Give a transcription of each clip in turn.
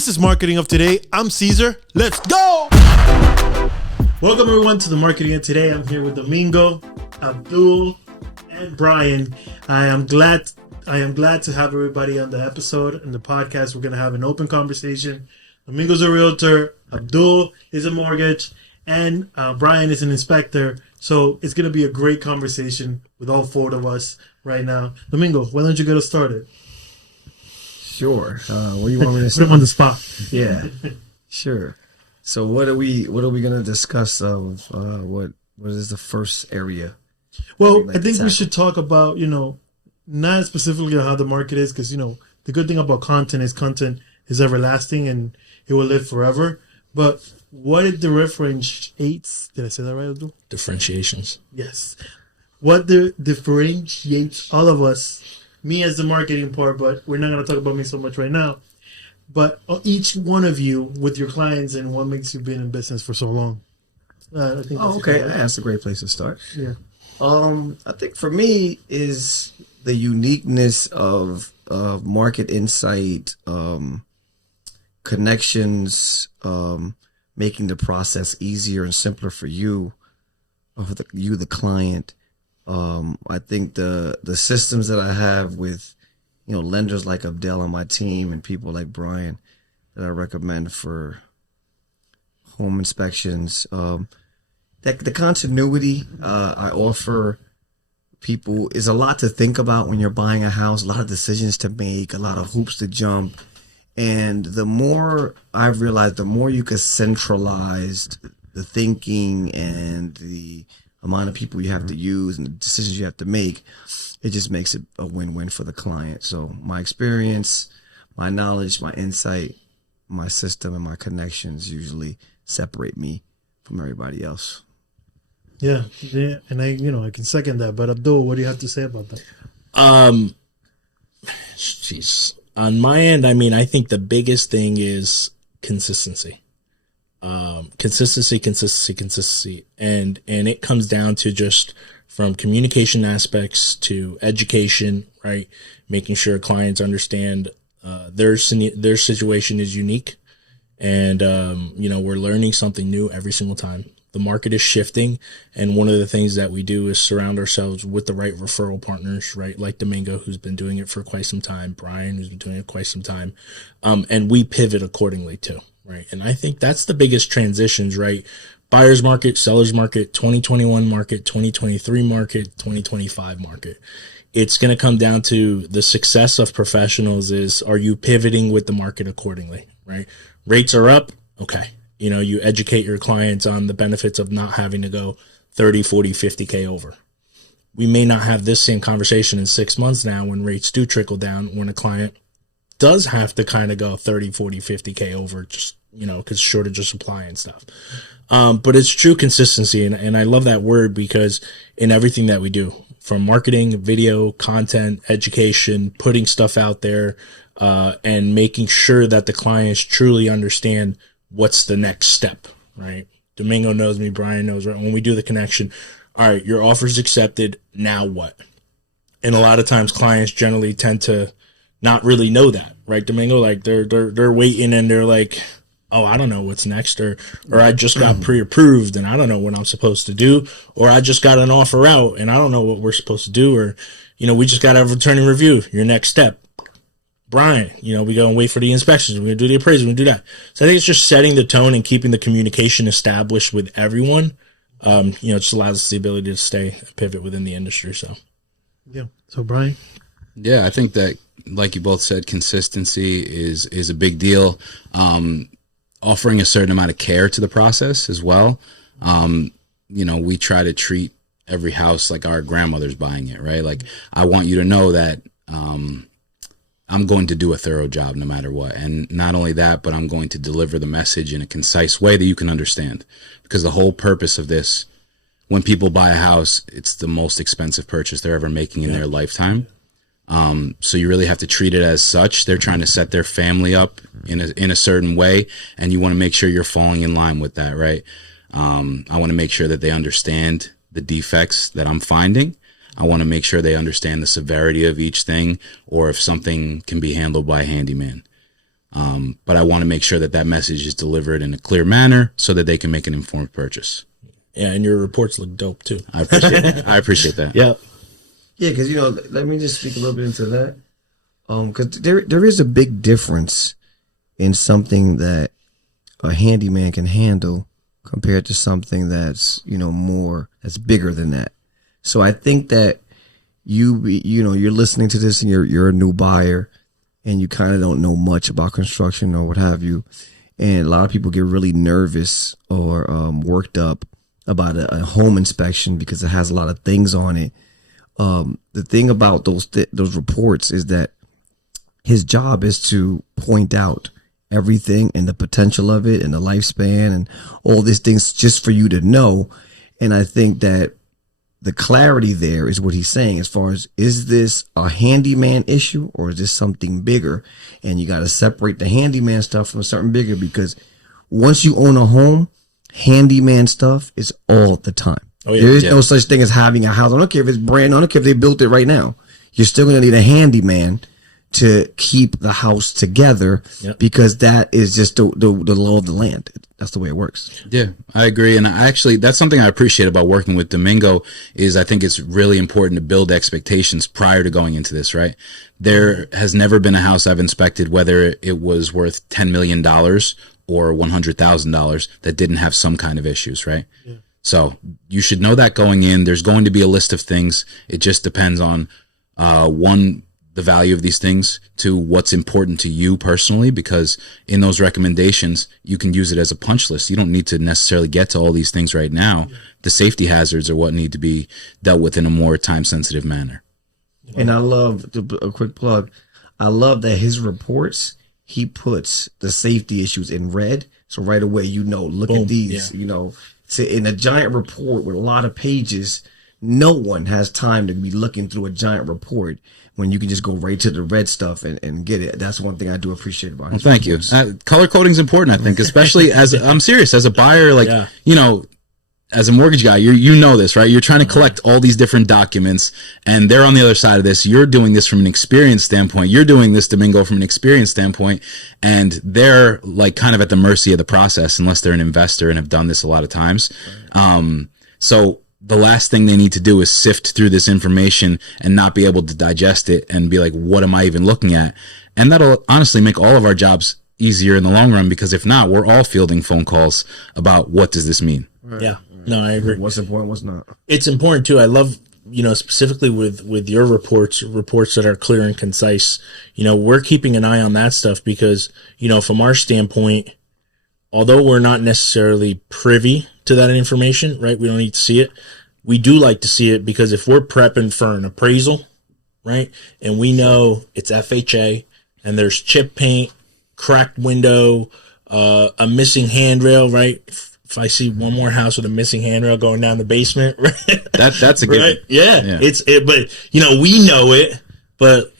This is Marketing of Today. I'm Cesar. Let's go! Welcome everyone to the Marketing of Today. I'm here with Domingo, Abdul, and Brian. I am glad to have everybody on the episode and the podcast. We're going to have an open conversation. Domingo's a realtor, Abdul is a mortgage, and Brian is an inspector. So it's going to be a great conversation with all four of us right now. Domingo, why don't you get us started? Sure. What do you want me to Put him on the spot. Yeah, sure. So what are we going to discuss of what is the first area? Well, I think we should talk about, not specifically on how the market is, because, the good thing about content is everlasting and it will live forever. But what it differentiates, did I say that right, Abdul? Differentiations. Yes. What differentiates all of us, me as the marketing part, but we're not going to talk about me so much right now, but each one of you with your clients and what makes you been in business for so long. I think that's a great place to start. Yeah. I think for me is the uniqueness of market insight, connections, making the process easier and simpler for you, the client. I think the systems that I have with, lenders like Abdel on my team and people like Brian that I recommend for home inspections, the continuity I offer people is a lot to think about when you're buying a house, a lot of decisions to make, a lot of hoops to jump. And the more I've realized, the more you can centralize the thinking and the amount of people you have to use and the decisions you have to make, it just makes it a win-win for the client. So my experience, my knowledge, my insight, my system, and my connections usually separate me from everybody else. Yeah, and I can second that. But Abdul, what do you have to say about that? Jeez. On my end, I think the biggest thing is consistency. Consistency. And it comes down to just from communication aspects to education, right? Making sure clients understand their situation is unique. And, we're learning something new every single time. The market is shifting. And one of the things that we do is surround ourselves with the right referral partners, right? Like Domingo, who's been doing it for quite some time, Brian, who's been doing it quite some time. And we pivot accordingly too. Right. And I think that's the biggest transitions, right? Buyer's market, seller's market, 2021 market, 2023 market, 2025 market. It's going to come down to the success of professionals is, are you pivoting with the market accordingly, right? Rates are up. Okay. You educate your clients on the benefits of not having to go 30, 40, 50K over. We may not have this same conversation in 6 months now when rates do trickle down, when a client does have to kind of go 30, 40, 50K over, just, because shortage of supply and stuff. But it's true consistency. And I love that word because in everything that we do, from marketing, video, content, education, putting stuff out there, and making sure that the clients truly understand what's the next step, right? Domingo knows me, Brian knows, right? When we do the connection, all right, your offer's accepted, now what? And a lot of times clients generally tend to not really know that, right, Domingo? Like they're waiting and they're like, oh, I don't know what's next, or I just got pre-approved and I don't know what I'm supposed to do, or I just got an offer out and I don't know what we're supposed to do, or we just got a returning review. Your next step, Brian, we go and wait for the inspections. We're going to do the appraisal. We're going to do that. So I think it's just setting the tone and keeping the communication established with everyone. It just allows us the ability to stay and pivot within the industry. So, yeah. So Brian? Yeah, I think that, like you both said, consistency is a big deal. Offering a certain amount of care to the process as well. We try to treat every house like our grandmother's buying it, right? Like, I want you to know that, I'm going to do a thorough job no matter what. And not only that, but I'm going to deliver the message in a concise way that you can understand. Because the whole purpose of this, when people buy a house, it's the most expensive purchase they're ever making in their lifetime. So you really have to treat it as such. They're trying to set their family up in a certain way, and you want to make sure you're falling in line with that, right? I want to make sure that they understand the defects that I'm finding. I want to make sure they understand the severity of each thing, or if something can be handled by a handyman. But I want to make sure that that message is delivered in a clear manner so that they can make an informed purchase. Yeah, and your reports look dope too. I appreciate that. Yeah. Yeah, because let me just speak a little bit into that. Because there is a big difference in something that a handyman can handle compared to something that's that's bigger than that. So I think that you're listening to this and you're a new buyer and you kind of don't know much about construction or what have you, and a lot of people get really nervous or worked up about a home inspection because it has a lot of things on it. The thing about those reports is that his job is to point out everything and the potential of it and the lifespan and all these things just for you to know. And I think that the clarity there is what he's saying as far as, is this a handyman issue or is this something bigger? And you got to separate the handyman stuff from something bigger, because once you own a home, handyman stuff is all the time. Oh, yeah. There is no such thing as having a house. I don't care if it's brand new. I don't care if they built it right now. You're still going to need a handyman to keep the house together, because that is just the law of the land. That's the way it works. Yeah, I agree. And that's something I appreciate about working with Domingo is I think it's really important to build expectations prior to going into this, right? There has never been a house I've inspected, whether it was worth $10 million or $100,000, that didn't have some kind of issues, right? Yeah. So you should know that going in. There's going to be a list of things. It just depends on, one, the value of these things, to what's important to you personally, because in those recommendations, you can use it as a punch list. You don't need to necessarily get to all these things right now. The safety hazards are what need to be dealt with in a more time-sensitive manner. And I love, a quick plug, I love that his reports, he puts the safety issues in red. So right away, look Boom. At these, in a giant report with a lot of pages, no one has time to be looking through a giant report when you can just go right to the red stuff and get it. That's one thing I do appreciate about it. Well, thank you. Color coding is important, I think, especially I'm serious, as a buyer, as a mortgage guy, you know this, right? You're trying to collect all these different documents, and they're on the other side of this. You're doing this from an experience standpoint. You're doing this, Domingo, from an experience standpoint, and they're kind of at the mercy of the process unless they're an investor and have done this a lot of times. So the last thing they need to do is sift through this information and not be able to digest it and be like, what am I even looking at? And that'll honestly make all of our jobs easier in the long run, because if not, we're all fielding phone calls about what does this mean? Right. Yeah. No, I agree. What's important, what's not. It's important too. I love, specifically with your reports that are clear and concise, we're keeping an eye on that stuff because, from our standpoint, although we're not necessarily privy to that information, right? We don't need to see it. We do like to see it, because if we're prepping for an appraisal, right, and we know it's FHA and there's chip paint, cracked window, a missing handrail, right? If I see one more house with a missing handrail going down the basement, right? That's a good right? Yeah. But we know it. But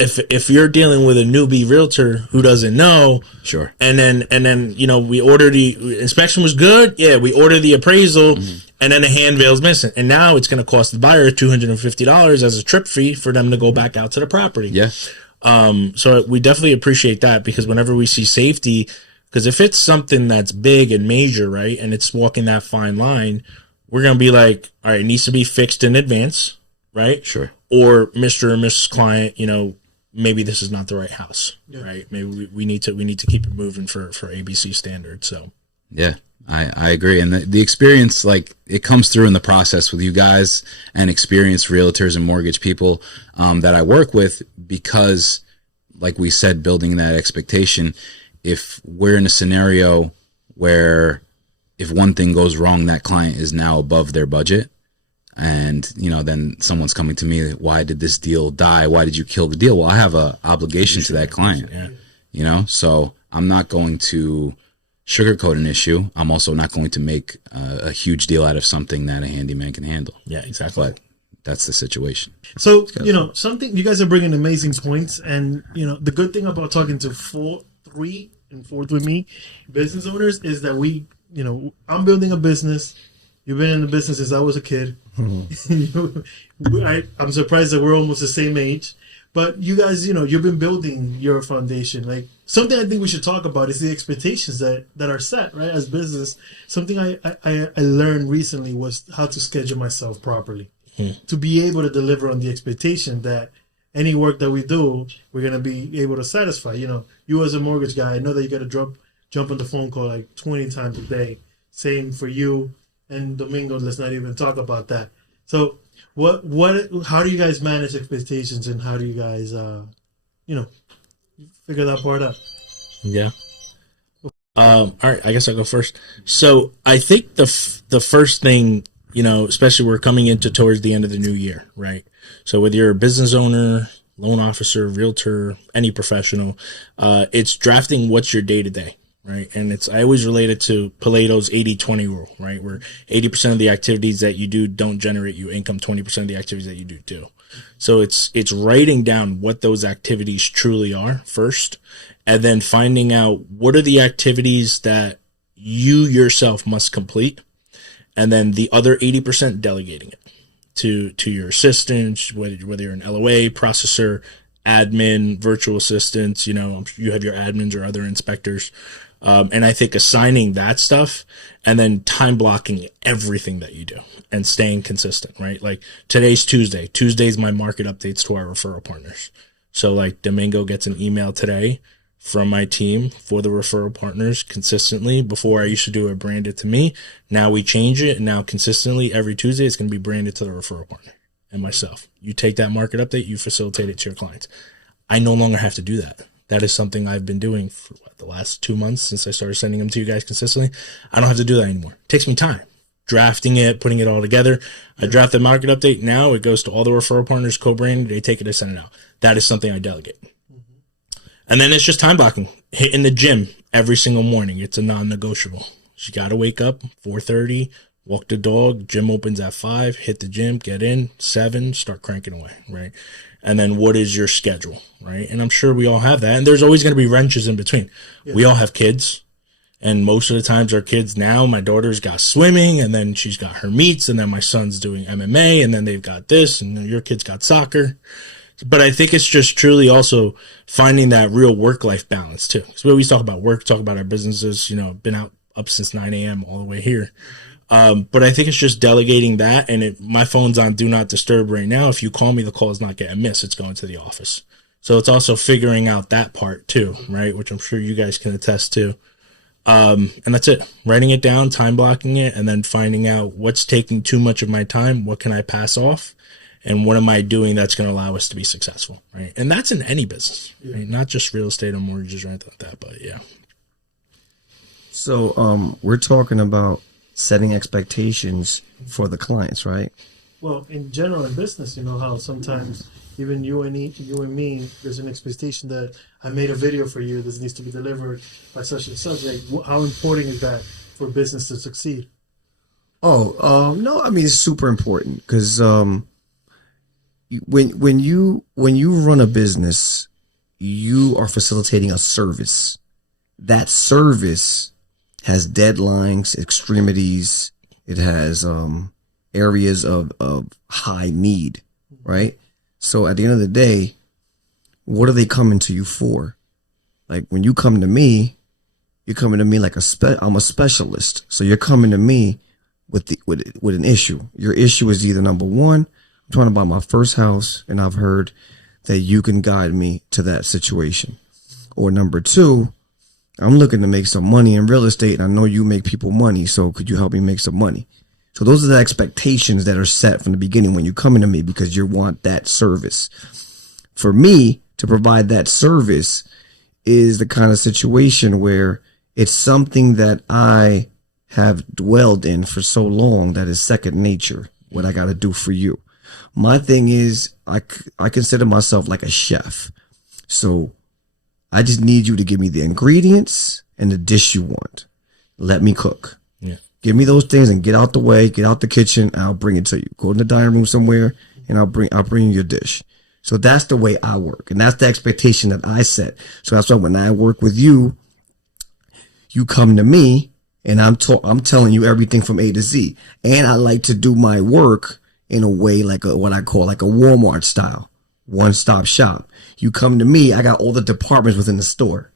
if you're dealing with a newbie realtor who doesn't know, sure, and then we order the inspection was good, we order the appraisal, and then the handrail's missing, and now it's going to cost the buyer $250 as a trip fee for them to go back out to the property. Yeah. So we definitely appreciate that, because whenever we see safety, because if it's something that's big and major, right, and it's walking that fine line, we're going to be like, all right, it needs to be fixed in advance, right? Sure. Or Mr. or Mrs. Client, maybe this is not the right house, right? Maybe we need to keep it moving for ABC standards. So, yeah, I agree. And the experience, it comes through in the process with you guys and experienced realtors and mortgage people that I work with, because, like we said, building that expectation. If we're in a scenario where if one thing goes wrong, that client is now above their budget, and then someone's coming to me, why did this deal die? Why did you kill the deal? Well, I have a obligation to that client, so I'm not going to sugarcoat an issue. I'm also not going to make a huge deal out of something that a handyman can handle. Yeah, exactly. But that's the situation. So, something, you guys are bringing amazing points, and, the good thing about talking to 3 and 4th with me business owners is that I'm building a business. You've been in the business since I was a kid. I'm surprised that we're almost the same age, But you guys, you've been building your foundation. Like, something I think we should talk about is the expectations that are set, right? As business, something I learned recently was how to schedule myself properly. To be able to deliver on the expectation that any work that we do, we're going to be able to satisfy. You as a mortgage guy, I know that you got to jump on the phone call like 20 times a day. Same for you and Domingo. Let's not even talk about that. So how do you guys manage expectations, and how do you guys, figure that part out? Yeah. All right, I guess I'll go first. So I think the first thing, especially we're coming into towards the end of the new year, right? So whether you're a business owner, loan officer, realtor, any professional, it's drafting what's your day to day, right? And I always relate it to Paleto's 80-20 rule, right? Where 80% of the activities that you do don't generate you income, 20% of the activities that you do. So it's writing down what those activities truly are first, and then finding out what are the activities that you yourself must complete, and then the other 80% delegating it to your assistants, whether you're an LOA, processor, admin, virtual assistants, you have your admins or other inspectors. And I think assigning that stuff and then time blocking everything that you do and staying consistent, right? Like today's Tuesday. Tuesday's my market updates to our referral partners. So like Domingo gets an email today from my team for the referral partners consistently. Before I used to do it branded to me. Now we change it, and now consistently every Tuesday it's going to be branded to the referral partner and myself. You take that market update, you facilitate it to your clients. I no longer have to do that. That is something I've been doing for the last 2 months since I started sending them to you guys consistently. I don't have to do that anymore. It takes me time. Drafting it, putting it all together. I draft the market update. Now it goes to all the referral partners, co-branded. They take it and send it out. That is something I delegate. And then it's just time blocking. Hitting the gym every single morning. It's a non-negotiable. You got to wake up 4:30, walk the dog. Gym opens at 5. Hit the gym, get in 7, start cranking away, right? And then what is your schedule, right? And I'm sure we all have that. And there's always going to be wrenches in between. Yeah. We all have kids. And most of the times our kids now, my daughter's got swimming, and then she's got her meets, and then my son's doing MMA, and then they've got this, and then your kid's got soccer. But I think it's just truly also finding that real work-life balance too. Because we always talk about work, talk about our businesses, been up since 9 a.m. all the way here. But I think it's just delegating that. And my phone's on Do Not Disturb right now. If you call me, the call is not getting missed. It's going to the office. So it's also figuring out that part too, right? Which I'm sure you guys can attest to. And that's it. Writing it down, time blocking it, and then finding out what's taking too much of my time. What can I pass off? And what am I doing that's going to allow us to be successful, right? And that's in any business, right? Not just real estate or mortgages or anything like that, but yeah. So we're talking about setting expectations for the clients, right? Well, in general in business, how sometimes even you and me, there's an expectation that I made a video for you. This needs to be delivered by such and such. Like, how important is that for business to succeed? No, I mean, it's super important because when you run a business, you are facilitating a service. That service has deadlines, extremities. It has areas of high need, right? So at the end of the day, what are they coming to you for? Like when you come to me, you're coming to me like I'm a specialist. So you're coming to me with an issue. Your issue is either number one, I'm talking about my first house, and I've heard that you can guide me to that situation. Or number two, I'm looking to make some money in real estate, and I know you make people money, so could you help me make some money? So those are the expectations that are set from the beginning when you come into me because you want that service. For me to provide that service is the kind of situation where it's something that I have dwelled in for so long that is second nature, what I got to do for you. My thing is I consider myself like a chef. So I just need you to give me the ingredients and the dish you want. Let me cook. Yeah. Give me those things and get out the way, get out the kitchen, and I'll bring it to you. Go in the dining room somewhere and I'll bring you your dish. So that's the way I work. And that's the expectation that I set. So that's why when I work with you, you come to me and I'm telling you everything from A to Z. And I like to do my work in a way like what I call like a Walmart style. one-stop shop. You come to me, I got all the departments within the store.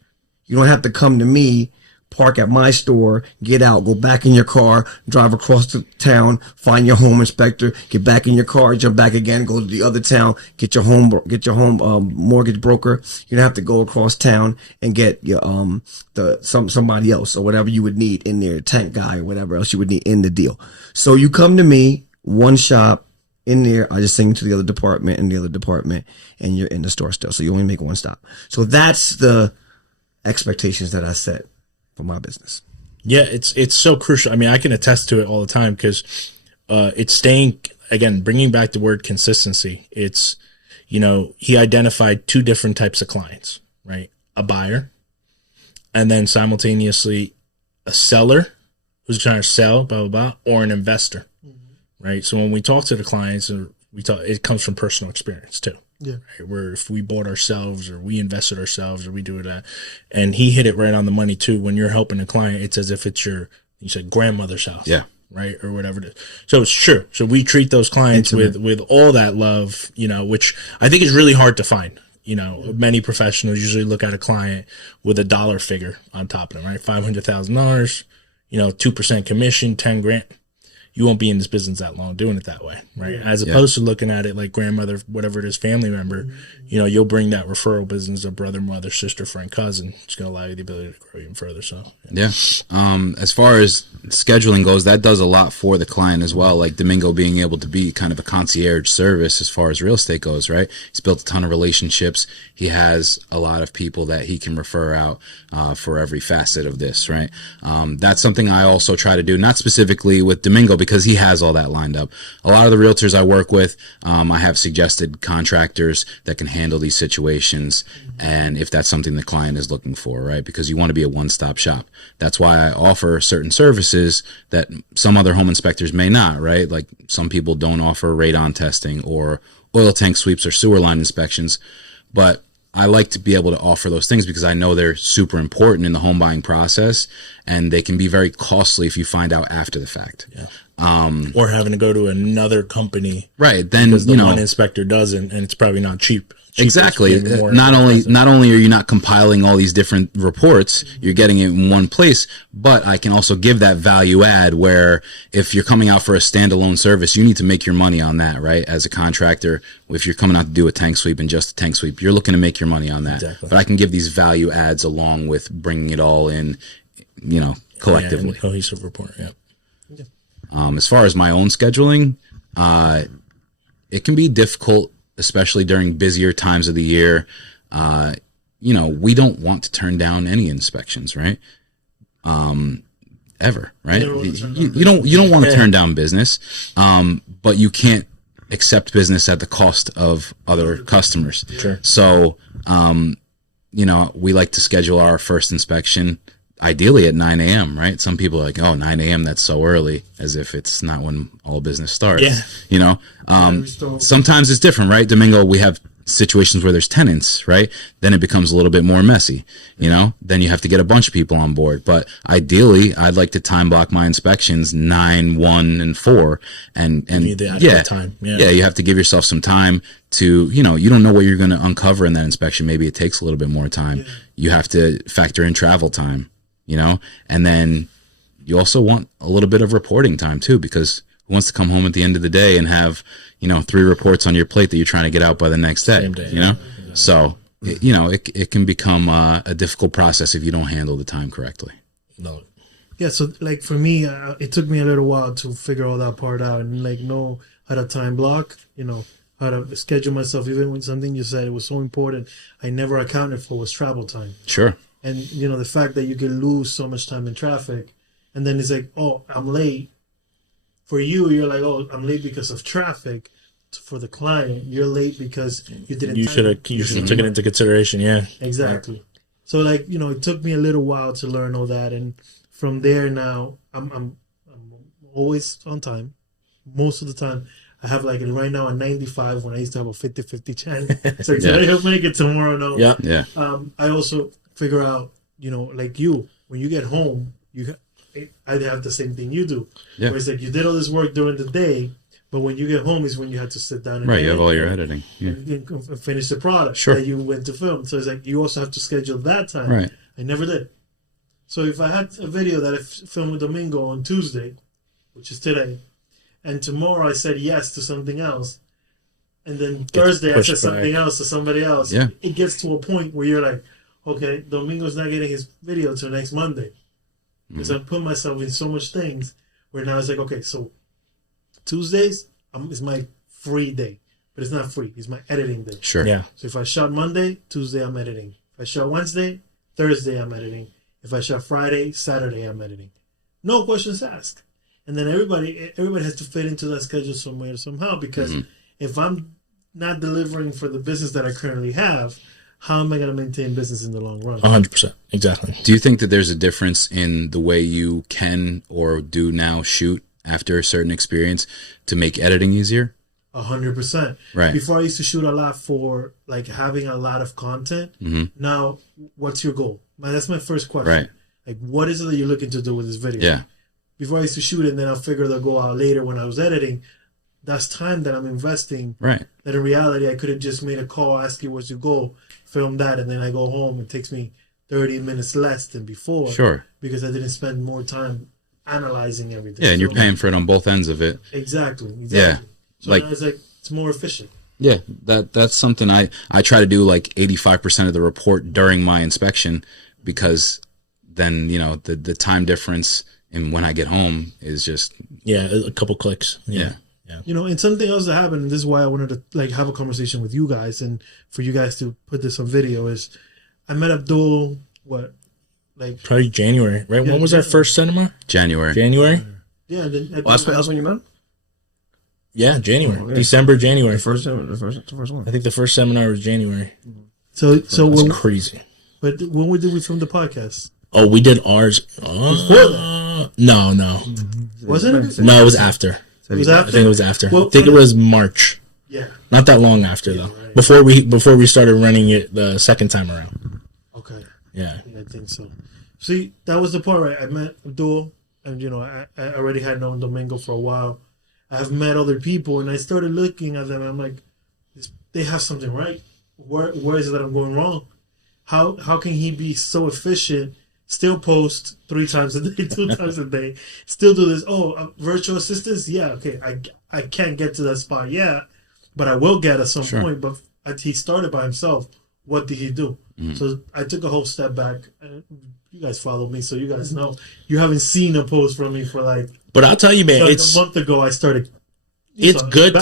You don't have to come to me, park at my store, get out, go back in your car, drive across the town, find your home inspector, get back in your car, jump back again, go to the other town, get your home mortgage broker. You don't have to go across town and get your somebody else or whatever you would need in there, tank guy or whatever else you would need in the deal. So you come to me, one shop. In there, I just send you to the other department and the other department, and you're in the store still. So you only make one stop. So that's the expectations that I set for my business. Yeah, it's so crucial. I mean, I can attest to it all the time because it's staying, again, bringing back the word consistency. It's, he identified two different types of clients, right? A buyer, and then simultaneously a seller who's trying to sell, blah, blah, blah, or an investor. Right. So when we talk to the clients, it comes from personal experience too. Yeah. Right? Where if we bought ourselves or we invested ourselves or we do that, and he hit it right on the money too. When you're helping a client, it's as if it's you said grandmother's house. Yeah. Right. Or whatever it is. So it's true. So we treat those clients with all that love, which I think is really hard to find. Many professionals usually look at a client with a dollar figure on top of them, right? $500,000, 2% commission, 10 grand. You won't be in this business that long doing it that way, right? As opposed to looking at it like grandmother, whatever it is, family member, you'll bring that referral business of brother, mother, sister, friend, cousin. It's going to allow you the ability to grow even further. So, yeah. As far as scheduling goes, that does a lot for the client as well. Like Domingo being able to be kind of a concierge service as far as real estate goes, right? He's built a ton of relationships. He has a lot of people that he can refer out for every facet of this, right? That's something I also try to do, not specifically with Domingo because he has all that lined up. A lot of the realtors I work with, I have suggested contractors that can handle these situations, and if that's something the client is looking for, right? Because you want to be a one-stop shop. That's why I offer certain services that some other home inspectors may not, right? Like some people don't offer radon testing or oil tank sweeps or sewer line inspections, but I like to be able to offer those things because I know they're super important in the home buying process, and they can be very costly if you find out after the fact. Yeah. Or having to go to another company, right? Then because the one inspector doesn't, and it's probably not cheap. Exactly. Not only are you not compiling all these different reports, you're getting it in one place, but I can also give that value add where if you're coming out for a standalone service, you need to make your money on that, right? As a contractor, if you're coming out to do a tank sweep and just a tank sweep, you're looking to make your money on that. Exactly. But I can give these value adds along with bringing it all in, collectively. Yeah, cohesive report. Yeah. As far as my own scheduling, it can be difficult, especially during busier times of the year. We don't want to turn down any inspections, right? Ever, right? You don't want to turn down business, but you can't accept business at the cost of other customers. Sure. So, we like to schedule our first inspection ideally at 9 a.m., right? Some people are like, 9 a.m., that's so early, as if it's not when all business starts. Yeah. Sometimes it's different, right? Domingo, we have situations where there's tenants, right? Then it becomes a little bit more messy, Then you have to get a bunch of people on board. But ideally, I'd like to time block my inspections 9, 1, and 4. And you need the adequate time. Yeah, you have to give yourself some time to, you don't know what you're going to uncover in that inspection. Maybe it takes a little bit more time. Yeah. You have to factor in travel time. And then you also want a little bit of reporting time too, because who wants to come home at the end of the day and have, 3 reports on your plate that you're trying to get out by the next day, Same day, Exactly. So, it can become a difficult process if you don't handle the time correctly. No. Yeah. So like for me, it took me a little while to figure all that part out and know how to time block, how to schedule myself. Even when something you said, it was so important, I never accounted for was travel time. Sure. And, the fact that you can lose so much time in traffic, and then it's like, oh, I'm late. For you, you're like, oh, I'm late because of traffic. For the client, you're late because you didn't. You should have took it into consideration. Yeah. Exactly. Right. So it took me a little while to learn all that, and from there now, I'm always on time. Most of the time, I have right now a 95 when I used to have a 50-50 chance. So today I'll make it, tomorrow no. Yeah. Yeah. I also figure out, like you, when you get home, I have the same thing you do. Yeah. Where it's like you did all this work during the day, But when you get home is when you have to sit down and Right, you have edit all your editing. Yeah. and finish the product Sure. that you went to film. So it's like you also have to schedule that time. Right. I never did. So if I had a video that I filmed with Domingo on Tuesday, which is today, and tomorrow I said yes to something else, and then Thursday I said something else to somebody else, Yeah. it gets to a point where you're like, okay, Domingo's not getting his video till next Monday. Because I put myself in so much things where now it's like, okay, so Tuesdays is my free day. But it's not free. It's my editing day. Sure. Yeah. So if I shot Monday, Tuesday I'm editing. If I shot Wednesday, Thursday I'm editing. If I shot Friday, Saturday I'm editing. No questions asked. And then everybody has to fit into that schedule some way or somehow, because if I'm not delivering for the business that I currently have, how am I going to maintain business in the long run? 100%. Exactly. Do you think that there's a difference in the way you can or do now shoot after a certain experience to make editing easier? 100%. Right. Before I used to shoot a lot for like having a lot of content. Now, what's your goal? That's my first question. Right. Like, what is it that you're looking to do with this video? Yeah. Before I used to shoot it, and then I'll figure they'll go out later when I was editing. That's time that I'm investing. Right. That in reality, I could have just made a call, ask you what's your goal, film that, and then I go home. It takes me 30 minutes less than before. Sure. Because I didn't spend more time analyzing everything. Yeah, and you're So- paying for it on both ends of it. Exactly. Yeah. So Like- now it's like, it's more efficient. Yeah, that's something I try to do like 85% of the report during my inspection, because then, you know, the time difference and when I get home is just, Yeah, a couple clicks. yeah. You know, and something else that happened, and this is why I wanted to like have a conversation with you guys and for you guys to put this on video, is I met Abdul, Probably January, right? Yeah, when was our first cinema? January. January? yeah, and then That's when you met him? Yeah, January. okay. December, January. The first one. I think the first seminar was January. so That's when, crazy. but when did we film the podcast? Oh, we did ours. No. Wasn't it? No, it was after. It was I after. think it was after. Well, I think it was March. Yeah. Not that long after, though. right. Before we started running it the second time around. Okay. Yeah. Yeah, I think so. See, that was the part, right? I met Abdul, and you know, I already had known Domingo for a while. I've met other people, and I started looking at them. And I'm like, they have something right. Where is it that I'm going wrong? How can he be so efficient? Still post 3 times a day, 2 times a day. Still do this. Oh, virtual assistants. Yeah, okay. I can't get to that spot yet, but I will get at some point. But he started by himself. What did he do? So I took a whole step back. You guys follow me, so you guys know. You haven't seen a post from me for like. But I'll tell you, man, Like it's a month ago, I started. it's good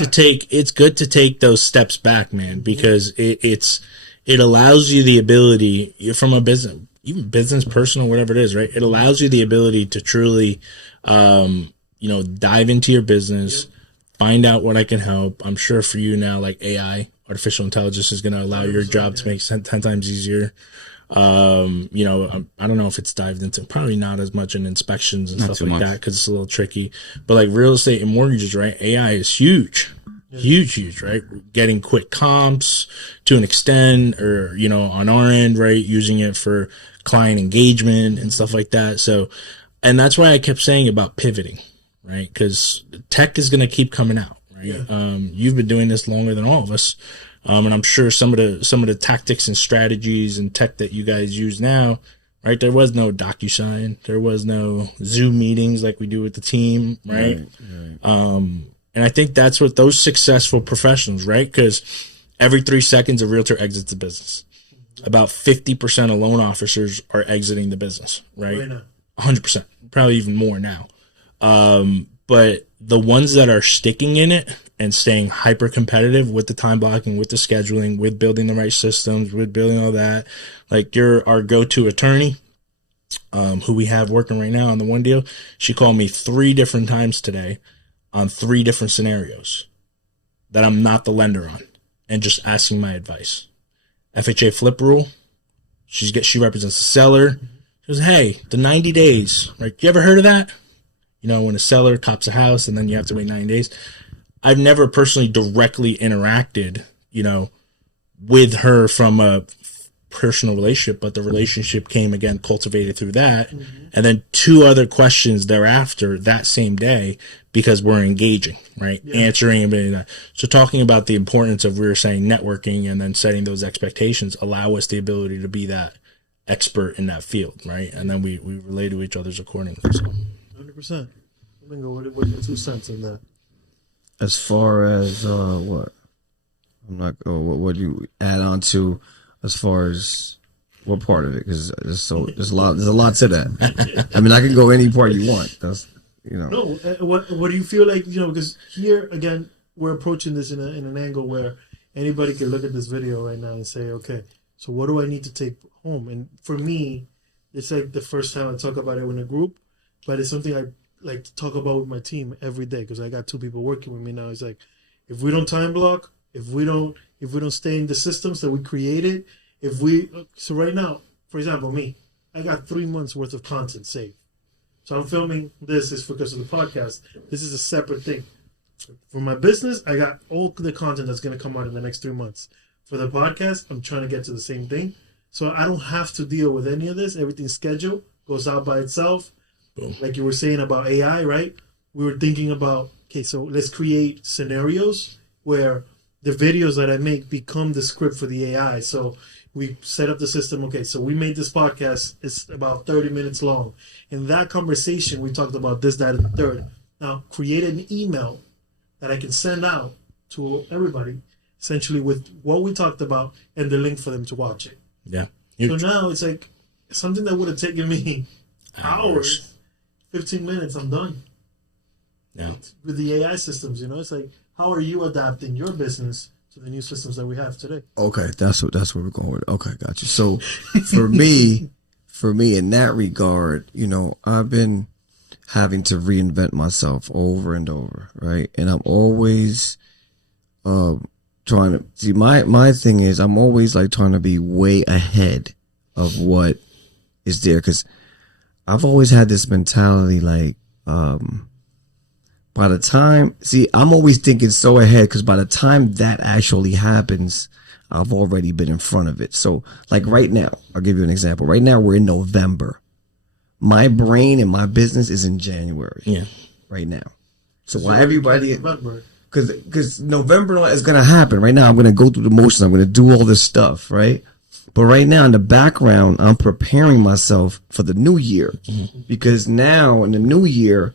to take those steps back, man, because it allows you the ability, you're from a business, even business, personal, whatever it is, right? It allows you the ability to truly, dive into your business, find out what I can help. I'm sure for you now, like AI, artificial intelligence, is going to allow your job to make 10 times easier. I don't know if it's dived into, probably not as much in inspections and stuff like that, because it's a little tricky. But like real estate and mortgages, right? AI is huge, right? Getting quick comps to an extent, or on our end, right? Using it for client engagement and stuff like that. So, and that's why I kept saying about pivoting, right? Because tech is going to keep coming out, right? Yeah. You've been doing this longer than all of us. And I'm sure some of the tactics and strategies and tech that you guys use now, right? There was no DocuSign, there was no Zoom meetings like we do with the team, right? And I think that's what those successful professionals, right? Because every 3 seconds a realtor exits the business. About 50% of loan officers are exiting the business, right? 100%, probably even more now. But the ones that are sticking in it and staying hyper competitive with the time blocking, with the scheduling, with building the right systems, with building all that, like you're our go-to attorney, who we have working right now on the one deal. She called me 3 different times today on 3 different scenarios that I'm not the lender on, and just asking my advice. FHA flip rule. She represents the seller. She goes, hey, the 90 days, right? You ever heard of that? When a seller cops a house and then you have to wait 90 days. I've never personally directly interacted, with her from a personal relationship, but the relationship came again cultivated through that. And then 2 other questions thereafter that same day, because we're engaging, right? Answering and so talking about the importance of, we were saying, networking and then setting those expectations allow us the ability to be that expert in that field, right? And then we relate to each other's accordingly. So 100%. Domingo, what's your 2 cents on that? As far as what what do you add on to, as far as what part of it? Because there's a lot to that. I mean, I can go any part you want. That's, you know. No, what do you feel like, you know, because here again we're approaching this in an angle where anybody can look at this video right now and say, okay, so what do I need to take home? And for me, it's like the first time I talk about it in a group, but it's something I like to talk about with my team every day, because I got 2 people working with me now. It's like, if we don't time block, if we don't stay in the systems that we created, so right now, for example, me, I got 3 months worth of content saved. So I'm filming this is because of the podcast. This is a separate thing. For my business, I got all the content that's going to come out in the next 3 months. For the podcast, I'm trying to get to the same thing. So I don't have to deal with any of this. Everything's scheduled, goes out by itself. Boom. Like you were saying about AI, right? We were thinking about, okay, so let's create scenarios where the videos that I make become the script for the AI. So we set up the system. Okay, so we made this podcast. It's about 30 minutes long. In that conversation, we talked about this, that, and the third. Now, create an email that I can send out to everybody, essentially with what we talked about and the link for them to watch it. Yeah. So now it's like something that would have taken me hours, 15 minutes, I'm done. Yeah. With the AI systems, you know, it's like, how are you adapting your business to the new systems that we have today? Okay, that's where we're going with it. Okay, got you. So for me in that regard, you know, I've been having to reinvent myself over and over, right? And I'm always trying to see, my thing is, I'm always like trying to be way ahead of what is there, because I've always had this mentality like, by the time, I'm always thinking so ahead, because by the time that actually happens, I've already been in front of it. So like right now, I'll give you an example. Right now we're in November. My brain and my business is in January. Yeah. Right now. So why everybody, because November is going to happen. Right now I'm going to go through the motions. I'm going to do all this stuff, right? But right now in the background, I'm preparing myself for the new year, because now in the new year,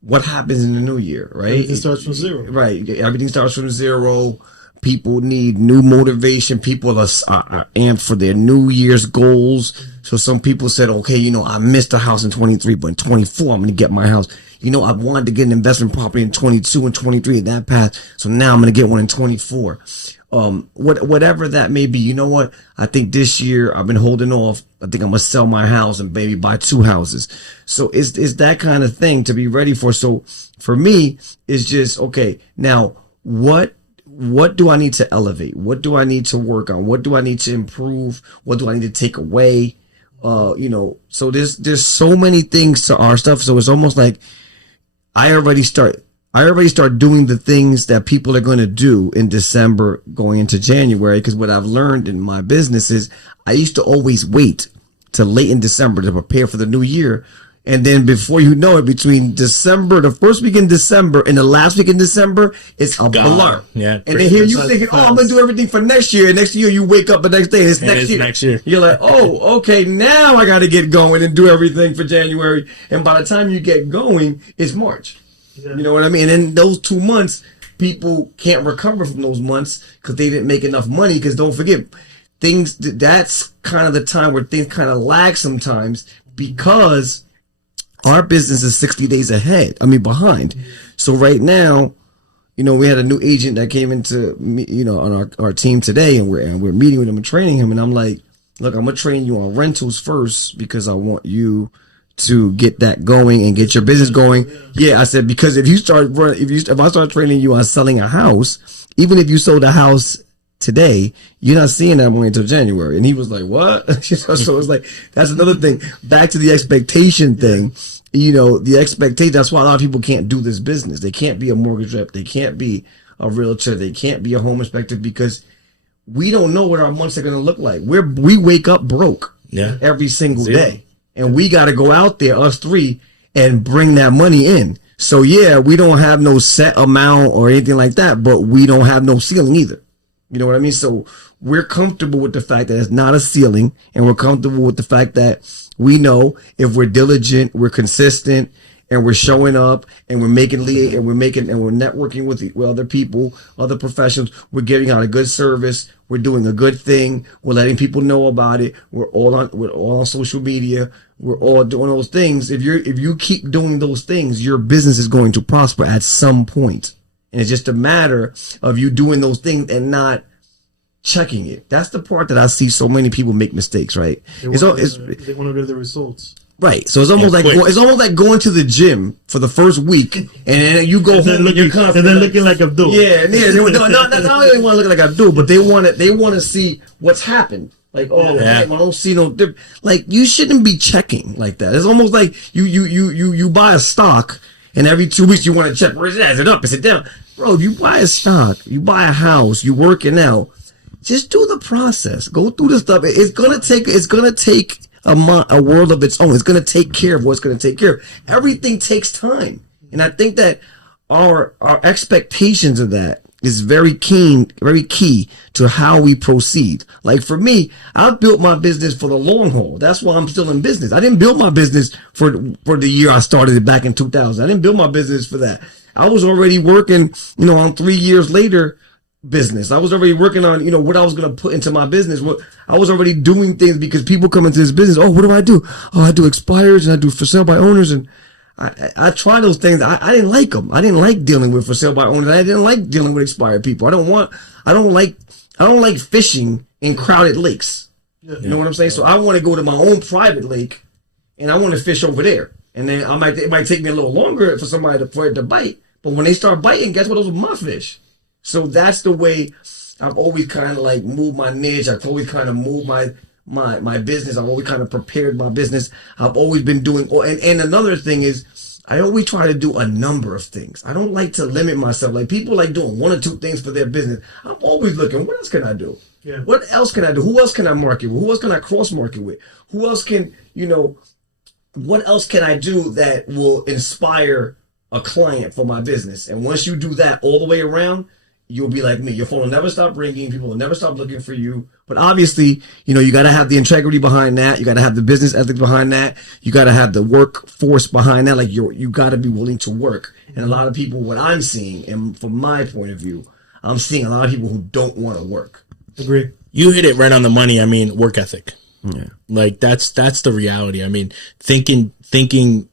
what happens in the new year, right? Everything starts from zero. Right. Everything starts from zero. People need new motivation. People are amped for their New Year's goals. So some people said, okay, you know, I missed a house in 23, but in 24, I'm going to get my house. You know, I wanted to get an investment property in 22 and 23 in that path. So now I'm going to get one in 24. Whatever that may be, you know what? I think this year I've been holding off. I think I'm going to sell my house and maybe buy 2 houses. So it's that kind of thing to be ready for. So for me, it's just, okay, now what do I need to elevate? What do I need to work on? What do I need to improve? What do I need to take away? You know, so there's so many things to our stuff. So it's almost like I already start doing the things that people are going to do in December going into January. Because what I've learned in my business is I used to always wait till late in December to prepare for the new year. And then before you know it, between December, the first week in December and the last week in December, it's a blur. Yeah. And then here you thinking, oh, I'm going to do everything for next year. And next year you wake up the next day and it's next year. You're like, oh, okay, now I got to get going and do everything for January. And by the time you get going, it's March. Yeah. You know what I mean? And in those 2 months, people can't recover from those months because they didn't make enough money. Because don't forget, that's kind of the time where things kind of lag sometimes, because our business is 60 days behind. So right now, you know, we had a new agent that came into, you know, on our team today, and we're meeting with him and training him. And I'm like, look, I'm going to train you on rentals first, because I want you to get that going and get your business going. Yeah, I said, because if I start training you on selling a house, even if you sold a house today, you're not seeing that money until January. And he was like, what? So it's like, that's another thing. Back to the expectation thing. You know, the expectation, that's why a lot of people can't do this business. They can't be a mortgage rep. They can't be a realtor. They can't be a home inspector, because we don't know what our months are going to look like. We wake up broke every single day, and we got to go out there, us three, and bring that money in. So yeah, we don't have no set amount or anything like that, but we don't have no ceiling either. You know what I mean? So we're comfortable with the fact that it's not a ceiling, and we're comfortable with the fact that we know if we're diligent, we're consistent, and we're showing up, and we're making lead, and we're networking with other people, other professionals. We're giving out a good service. We're doing a good thing. We're letting people know about it. We're all on social media. We're all doing those things. If you keep doing those things, your business is going to prosper at some point. And it's just a matter of you doing those things and not checking it. That's the part that I see so many people make mistakes, right? They want to get the results. Right. So it's almost like going to the gym for the first week, and then you go home and you're confident. And then looking like Abdul. Yeah. Not only want to look like Abdul, but they want to see what's happened. Like, damn, I don't see no difference. Like, you shouldn't be checking like that. It's almost like you buy a stock, and every 2 weeks you want to check, where is it? Is it up? Is it down? Bro, you buy a stock, you buy a house, you working out. Just do the process. Go through the stuff. It's gonna take a world of its own. It's gonna take care of what's gonna take care of. Everything takes time, and I think that our expectations of that is very key to how we proceed. Like for me, I built my business for the long haul. That's why I'm still in business. I didn't build my business for the year I started it back in 2000. I didn't build my business for that. I was already working, on 3 years later business. I was already working on, what I was going to put into my business. I was already doing things because people come into this business. Oh, what do? Oh, I do expires and I do for sale by owners. And I try those things. I didn't like them. I didn't like dealing with for sale by owners. I didn't like dealing with expired people. I don't like fishing in crowded lakes. Yeah. You know what I'm saying? So I want to go to my own private lake and I want to fish over there. And then it might take me a little longer for it to bite. But when they start biting, guess what? Those are my fish. So that's the way I've always kind of like moved my niche. I've always kind of moved my business. I've always kind of prepared my business. I've always been doing, and another thing is I always try to do a number of things. I don't like to limit myself. Like people like doing 1 or 2 things for their business. I'm always looking, what else can I do? Yeah. What else can I do? Who else can I market with? Who else can I cross market with? Who else can, what else can I do that will inspire a client for my business? And once you do that all the way around, you'll be like me. Your phone will never stop ringing. People will never stop looking for you. But obviously, you got to have the integrity behind that. You got to have the business ethics behind that. You got to have the workforce behind that. Like you got to be willing to work. And a lot of people, what I'm seeing, and from my point of view, I'm seeing a lot of people who don't want to work. Agree. You hit it right on the money. I mean, work ethic. Yeah. Like that's the reality. I mean, thinking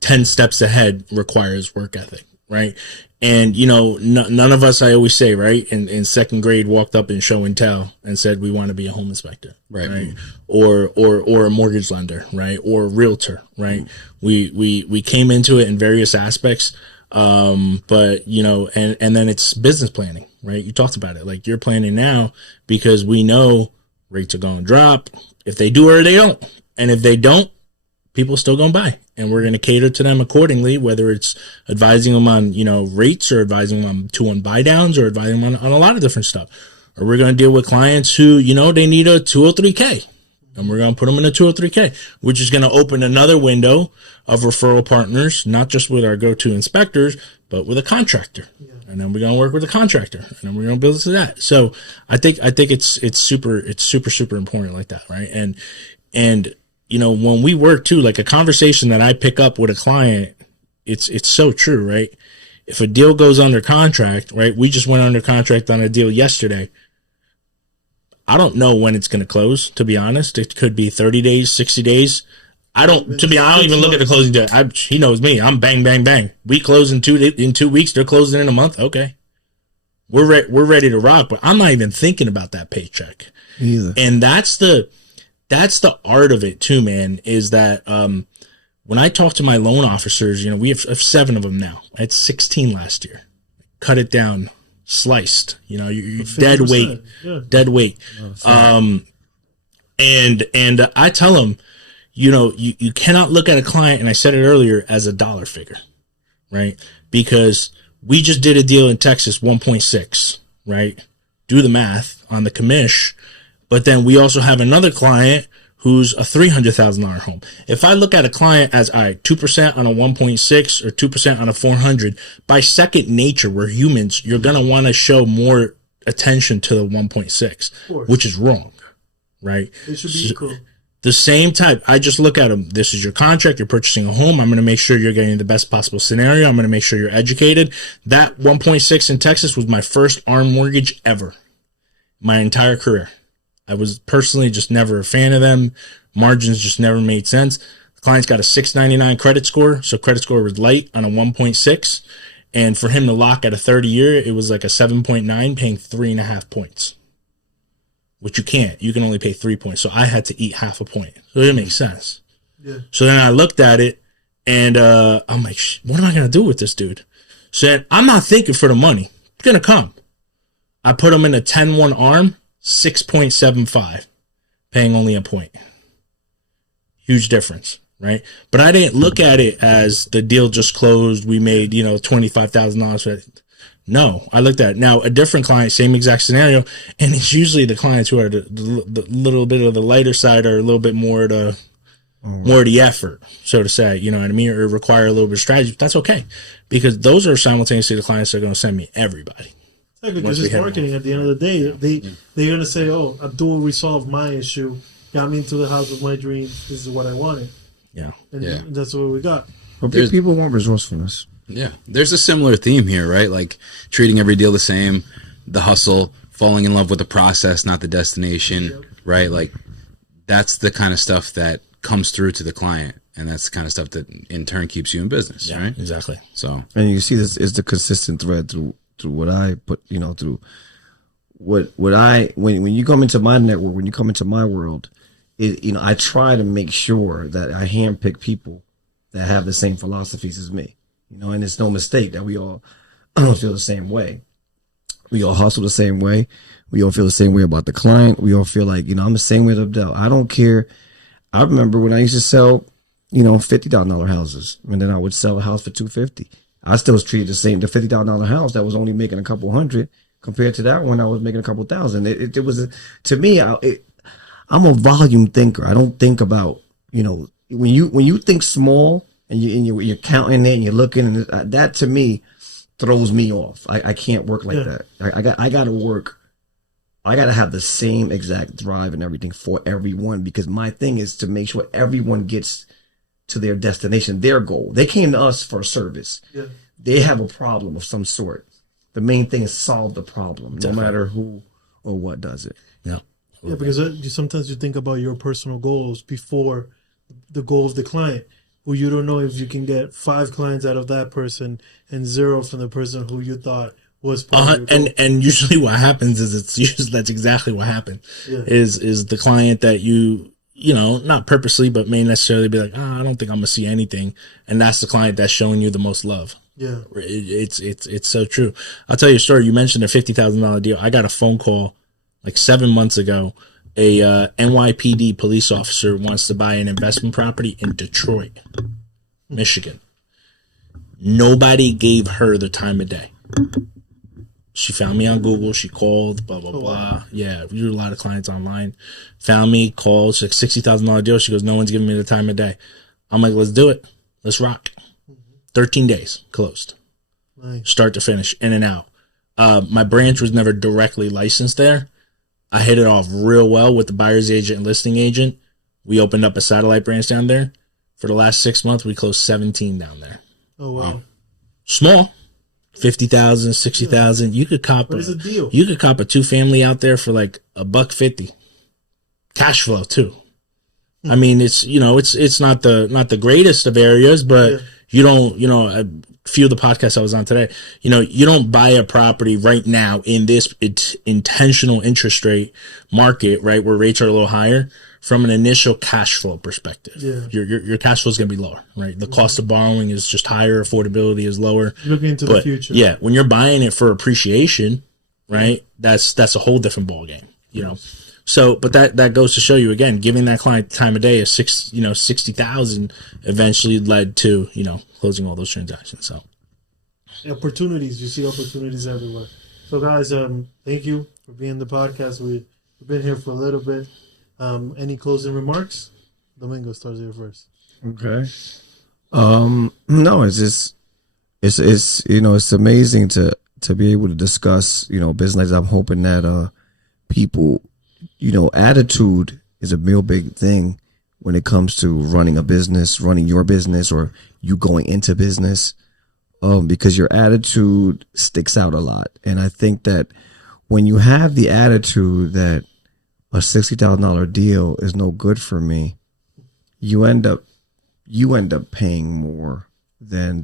10 steps ahead requires work ethic, right? And, none of us, I always say, right, in second grade walked up in show and tell and said, we want to be a home inspector, right? Or a mortgage lender, right? Or a realtor, right? We came into it in various aspects. But, and then it's business planning, right? You talked about it. Like you're planning now because we know rates are going to drop if they do or they don't. And if they don't, people still going to buy. And we're going to cater to them accordingly, whether it's advising them on, rates or advising them on 2-1 buy downs or advising them on a lot of different stuff. Or we're going to deal with clients who, they need a 203K. And we're going to put them in a 203K, which is going to open another window of referral partners, not just with our go-to inspectors, but with a contractor. Yeah. And then we're going to work with a contractor, and then we're going to build to that. So I think it's super important like that, right? And when we work too, like a conversation that I pick up with a client, it's so true, right? If a deal goes under contract, right? We just went under contract on a deal yesterday. I don't know when it's going to close, to be honest. It could be 30 days, 60 days. I don't even look at the closing date. He knows me. I'm bang, bang, bang. We close in 2 weeks. They're closing in a month. Okay. We're ready to rock, but I'm not even thinking about that paycheck. Either. And that's the art of it too, man, is that, when I talk to my loan officers, we have 7 of them now. I had 16 last year. Cut it down, sliced, you're dead weight. And I tell them, you cannot look at a client, and I said it earlier, as a dollar figure, right? Because we just did a deal in Texas, 1.6, right? do the math on the commish. But then we also have another client who's a $300,000 home. If I look at a client as, all right, 2% on a 1.6 or 2% on a 400, by second nature, we're humans, you're going to want to show more attention to the 1.6, which is wrong, right? It should be equal. The same type. I just look at them. This is your contract. You're purchasing a home. I'm going to make sure you're getting the best possible scenario. I'm going to make sure you're educated. That 1.6 in Texas was my first ARM mortgage ever, my entire career. I was personally just never a fan of them. Margins just never made sense. The client's got a 699 credit score, so credit score was light on a 1.6. And for him to lock at a 30-year, it was like a 7.9, paying 3.5 points, which you can't. You can only pay 3 points. So I had to eat half a point. So it didn't make sense. Yeah. So then I looked at it, and I'm like, what am I going to do with this dude? So then I'm not thinking for the money. It's going to come. I put him in a 10-1 ARM. 6.75, paying only a point. Huge difference, right? But I didn't look at it as the deal just closed. We made, $25,000 for it. No, I looked at it. Now, a different client, same exact scenario, and it's usually the clients who are the little bit of the lighter side or a little bit more the effort, so to say, you know what I mean, or require a little bit of strategy. That's okay, because those are simultaneously the clients that are going to send me everybody. Because it's marketing. At the end of the day, they're gonna say, "Oh, Abdul resolved my issue, got me into the house of my dreams. This is what I wanted." Yeah, and that's what we got. But people want resourcefulness. Yeah, there's a similar theme here, right? Like treating every deal the same, the hustle, falling in love with the process, not the destination, right? Like that's the kind of stuff that comes through to the client, and that's the kind of stuff that in turn keeps you in business, right? Exactly. So, and you see, this is the consistent thread through what I put, through when you come into my network, when you come into my world, I try to make sure that I handpick people that have the same philosophies as me, and it's no mistake that we all feel the same way. We all hustle the same way. We all feel the same way about the client. We all feel like, I'm the same way with Abdel. I don't care. I remember when I used to sell, $50,000 houses, and then I would sell a house for $250,000. I still was treated the same. The $50,000 house that was only making a couple hundred compared to that one I was making a couple thousand. It was to me. I'm a volume thinker. I don't think about when you think small and you're counting it and you're looking, and that to me throws me off. I can't work like that. I got to work. I got to have the same exact drive and everything for everyone, because my thing is to make sure everyone gets to their destination, their goal. They came to us for a service. Yeah. They have a problem of some sort. The main thing is solve the problem, no matter who or what does it. Yeah. Yeah, because sometimes you think about your personal goals before the goal of the client, who you don't know if you can get 5 clients out of that person and 0 from the person who you thought was part of your goal. And usually what happens is that's exactly what happened. Yeah. Is the client that you not purposely, but may necessarily be like, I don't think I'm gonna see anything, and that's the client that's showing you the most love. Yeah, it's so true. I'll tell you a story. You mentioned a $50,000 deal. I got a phone call like 7 months ago. A NYPD police officer wants to buy an investment property in Detroit, Michigan. Nobody gave her the time of day. She found me on Google. She called, blah, blah, blah. Yeah, we do a lot of clients online. Found me, called. She's like, $60,000 deal. She goes, no one's giving me the time of day. I'm like, let's do it. Let's rock. 13 days, closed. Nice. Start to finish, in and out. My branch was never directly licensed there. I hit it off real well with the buyer's agent and listing agent. We opened up a satellite branch down there. For the last 6 months, we closed 17 down there. Oh, wow. Small. 50,000, 60,000. You could cop what is the deal? You could cop a 2-family out there for like $150. Cash flow too. I mean, it's not the greatest of areas, but you don't, a few of the podcasts I was on today, you don't buy a property right now in this intentional interest rate market, right, where rates are a little higher. From an initial cash flow perspective, your cash flow is going to be lower, right? The cost of borrowing is just higher, affordability is lower. Looking into the future, when you're buying it for appreciation, right? That's a whole different ballgame, So, but that goes to show you again, giving that client the time of day of 60,000 eventually led to closing all those transactions. So, opportunities, you see opportunities everywhere. So, guys, thank you for being on the podcast. We've been here for a little bit. Any closing remarks? Domingo starts here first. Okay. No, it's just it's amazing to be able to discuss business. I'm hoping that people, attitude is a real big thing when it comes to running a business, running your business, or you going into business, because your attitude sticks out a lot. And I think that when you have the attitude that a $60,000 deal is no good for me, you end up paying more than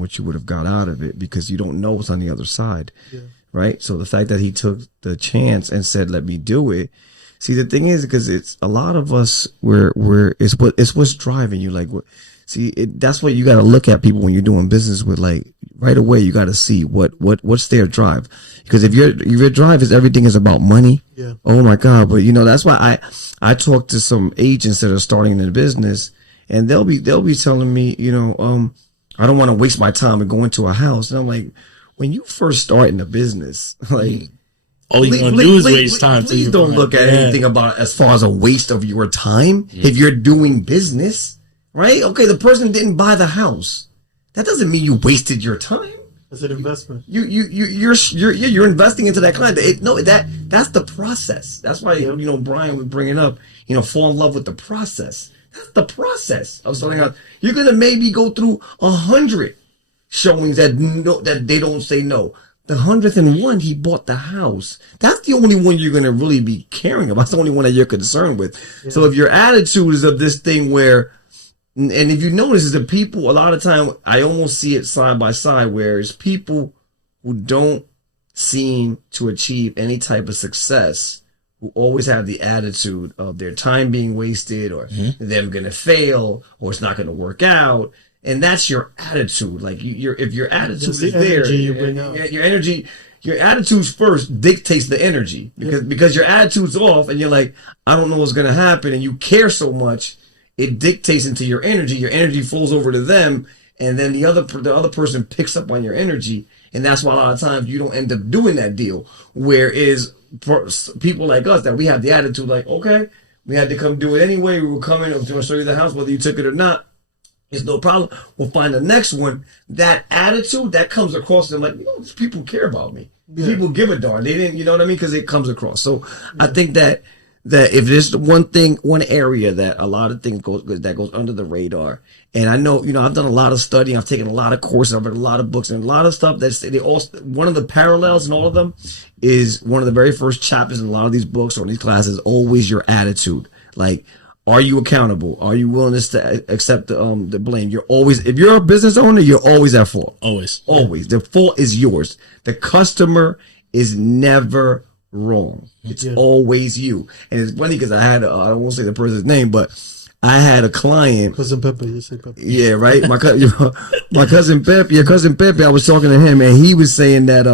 what you would have got out of it, because you don't know what's on the other side. Yeah. Right. So the fact that he took the chance and said, let me do it. See, the thing is, because it's a lot of us it's what's driving you. Like, that's what you got to look at people when you're doing business with. Like, right away, you got to see what's their drive. Because if your drive is everything is about money. Yeah. Oh my God. But that's why I talk to some agents that are starting in the business, and they'll be telling me, I don't want to waste my time and go into a house. And I'm like, when you first start in the business, like, all you're going to do is waste time. Please don't look at anything about as far as a waste of your time. If you're doing business, right? Okay, the person didn't buy the house. That doesn't mean you wasted your time. It's an investment. You're investing into that client. That's the process. That's why Brian was bringing up fall in love with the process. That's the process of starting out. You're gonna maybe go through 100 showings that they don't say no. The 101st, he bought the house. That's the only one you're gonna really be caring about. That's the only one that you're concerned with. Yeah. So if your attitude is of this thing where, and if you notice, is that people, a lot of time, I almost see it side by side, where it's people who don't seem to achieve any type of success, who always have the attitude of their time being wasted, or them going to fail, or it's not going to work out. And that's your attitude. Like, if your attitude is there, your energy, your attitudes first dictates the energy, because your attitude's off and you're like, I don't know what's going to happen. And you care so much, it dictates into your energy. Your energy flows over to them. And then the other person picks up on your energy. And that's why a lot of times you don't end up doing that deal. Whereas for people like us, that we have the attitude like, okay, we had to come do it anyway. We were coming to show you the house, whether you took it or not. It's no problem. We'll find the next one. That attitude that comes across them, like, these people care about me. Yeah. People give a darn. They didn't, you know what I mean? Because it comes across. So I think that if there's one area that a lot of things goes under the radar, and I know, I've done a lot of studying, I've taken a lot of courses, I've read a lot of books, and a lot of stuff one of the parallels in all of them is one of the very first chapters in a lot of these books or these classes, always your attitude. Like, are you accountable? Are you willing to accept the blame? If you're a business owner, you're always at fault. Always. The fault is yours. The customer is never wrong. It's always you. And it's funny because I won't say the person's name, but I had a client. Cousin Pepe, you say Pepe. Yeah, right. My cousin Pepe, I was talking to him, and he was saying that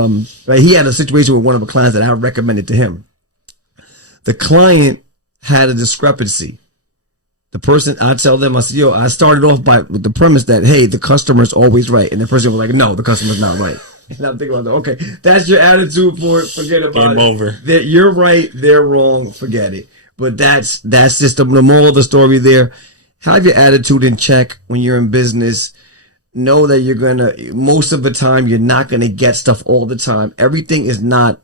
he had a situation with one of the clients that I recommended to him. The client had a discrepancy. The person, I tell them, I said, I started off with the premise that, hey, the customer's always right. And the person was like, no, the customer's not right. And I'm thinking about, okay, that's your attitude for it. Forget about it. Game over. You're right, they're wrong, forget it. But that's just the moral of the story there. Have your attitude in check when you're in business. Know that most of the time, you're not going to get stuff all the time. Everything is not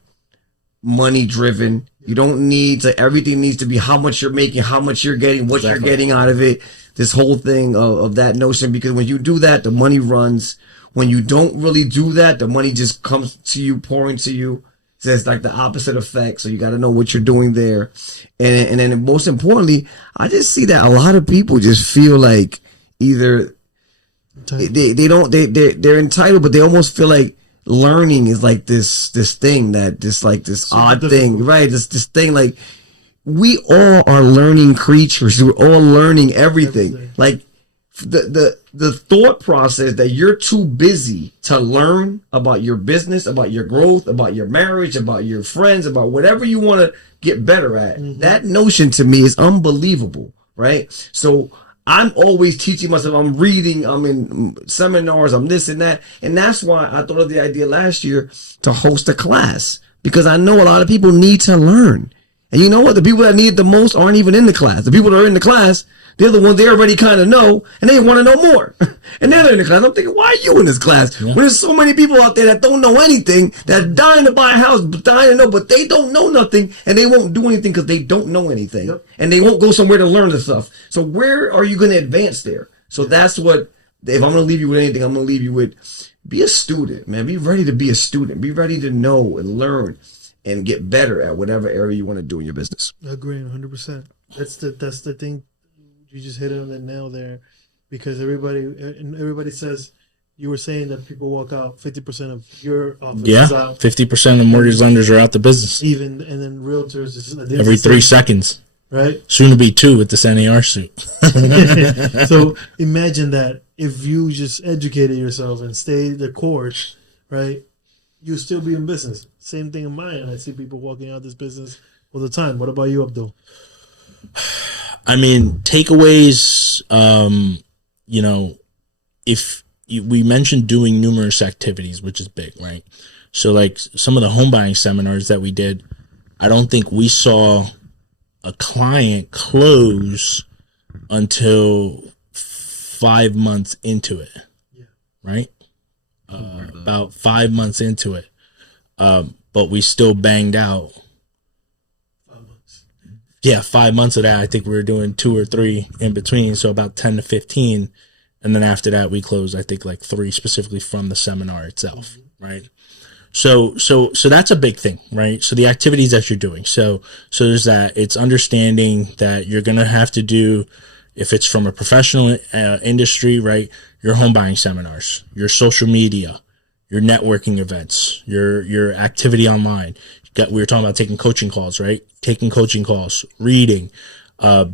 money driven. You don't need to, everything needs to be how much you're making, how much you're getting, what you're getting out of it. This whole thing of that notion, because when you do that, the money runs. When you don't really do that, the money just comes to you, pouring to you. So it's like the opposite effect. So you got to know what you're doing there. And then most importantly, I just see that a lot of people just feel like either they're entitled, but they almost feel like learning is like this thing that this odd thing, right? This thing, like, we all are learning creatures. We're all learning everything. Like, the thought process that you're too busy to learn about your business, about your growth, about your marriage, about your friends, about whatever you want to get better at. That notion to me is unbelievable, right? So I'm always teaching myself. I'm reading. I'm in seminars. I'm this and that. And that's why I thought of the idea last year to host a class, because I know a lot of people need to learn. And you know what? The people that need it the most aren't even in the class. The people that are in the class, they're the ones they already kind of know, and they want to know more. And they're in the class. I'm thinking, why are you in this class? Yeah. When there's so many people out there that don't know anything, that are dying to buy a house, dying to know, but they don't know nothing, and they won't do anything because they don't know anything. Yep. And they won't go somewhere to learn the stuff. So where are you going to advance there? So that's what, if I'm going to leave you with anything, I'm going to leave you with, be a student, man. Be ready to be a student. Be ready to know and learn and get better at whatever area you want to do in your business. I agree 100%. That's the thing. You just hit it on the nail there, because everybody says, you were saying that people walk out 50% of your office. Yeah, is out. 50% of mortgage lenders are out the business. Even, and then realtors every 3 seconds. Right. Soon to be 2 with this NAR suit. So imagine that if you just educated yourself and stayed the course, right? You still be in business. Same thing in mine. I see people walking out this business all the time. What about you, Abdul? I mean, takeaways, we mentioned doing numerous activities, which is big, right? So like some of the home buying seminars that we did, I don't think we saw a client close until 5 months into it, right? About 5 months into it. But we still banged out. 5 months. Yeah, 5 months of that. I think we were doing 2 or 3 in between. So about 10 to 15. And then after that, we closed, I think, like 3 specifically from the seminar itself, right? So that's a big thing, right? So the activities that you're doing. So there's that. It's understanding that you're going to have to do, if it's from a professional industry, right? Your home buying seminars, your social media, your networking events, your activity online. We were talking about taking coaching calls, right? Taking coaching calls, reading,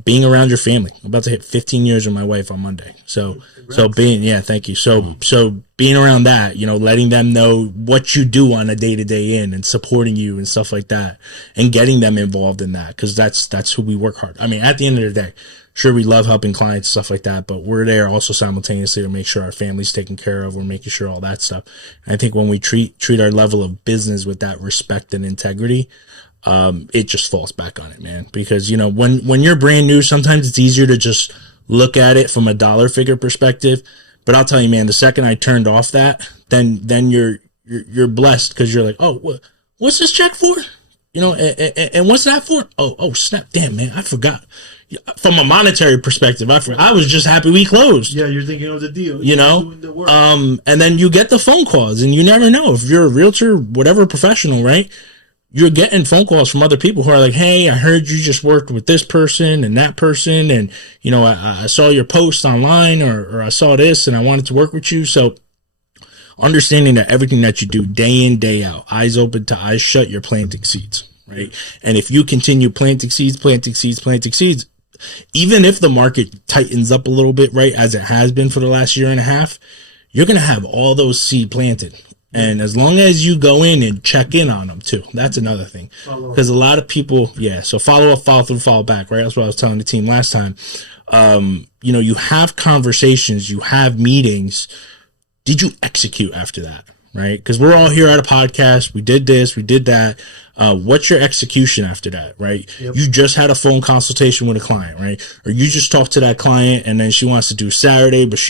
being around your family. I'm about to hit 15 years with my wife on Monday. So thank you. So being around that, letting them know what you do on a day-to-day and supporting you and stuff like that, and getting them involved in that, because that's who we work hard. I mean, at the end of the day, sure, we love helping clients, stuff like that, but we're there also simultaneously to make sure our family's taken care of. We're making sure all that stuff. And I think when we treat our level of business with that respect and integrity, it just falls back on it, man. Because, when you're brand new, sometimes it's easier to just look at it from a dollar figure perspective. But I'll tell you, man, the second I turned off that, then you're blessed, because you're like, oh, what's this check for? And what's that for? Oh, snap. Damn, man, I forgot. From a monetary perspective, I was just happy we closed. Yeah, you're thinking of the deal. Doing the work. And then you get the phone calls, and you never know if you're a realtor, whatever professional, right? You're getting phone calls from other people who are like, hey, I heard you just worked with this person and that person, and I saw your post online, or I saw this and I wanted to work with you. So understanding that everything that you do day in, day out, eyes open to eyes shut, you're planting seeds, right? And if you continue planting seeds, even if the market tightens up a little bit, right, as it has been for the last year and a half, you're going to have all those seed planted. And as long as you go in and check in on them too, that's another thing. Because a lot of people, so follow up, follow through, follow back, right? That's what I was telling the team last time. You have conversations, you have meetings. Did you execute after that, right? Because we're all here at a podcast. We did this, we did that. What's your execution after that, right? Yep. You just had a phone consultation with a client, right? Or you just talked to that client and then she wants to do Saturday, but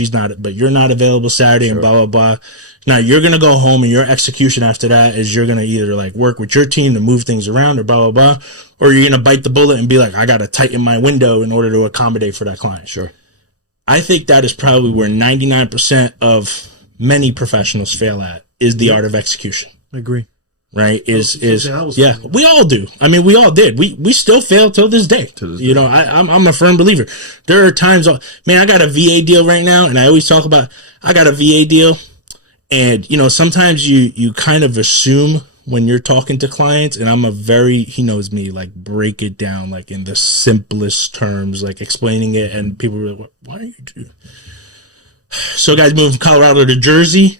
you're not available Saturday, and blah, blah, blah. Now you're going to go home, and your execution after that is you're going to either like work with your team to move things around, or blah, blah, blah, or you're going to bite the bullet and be like, I got to tighten my window in order to accommodate for that client. Sure. I think that is probably where 99% of many professionals fail at, is the art of execution. I agree. Right? We all do. I mean, we all did. We still fail till this day. I'm a firm believer. There are times, man, I got a VA deal right now, and I always talk about, I got a VA deal, and sometimes you kind of assume when you're talking to clients, and he knows me, like break it down like in the simplest terms, like explaining it, and people are like, why are you doing? So guys moving from Colorado to Jersey.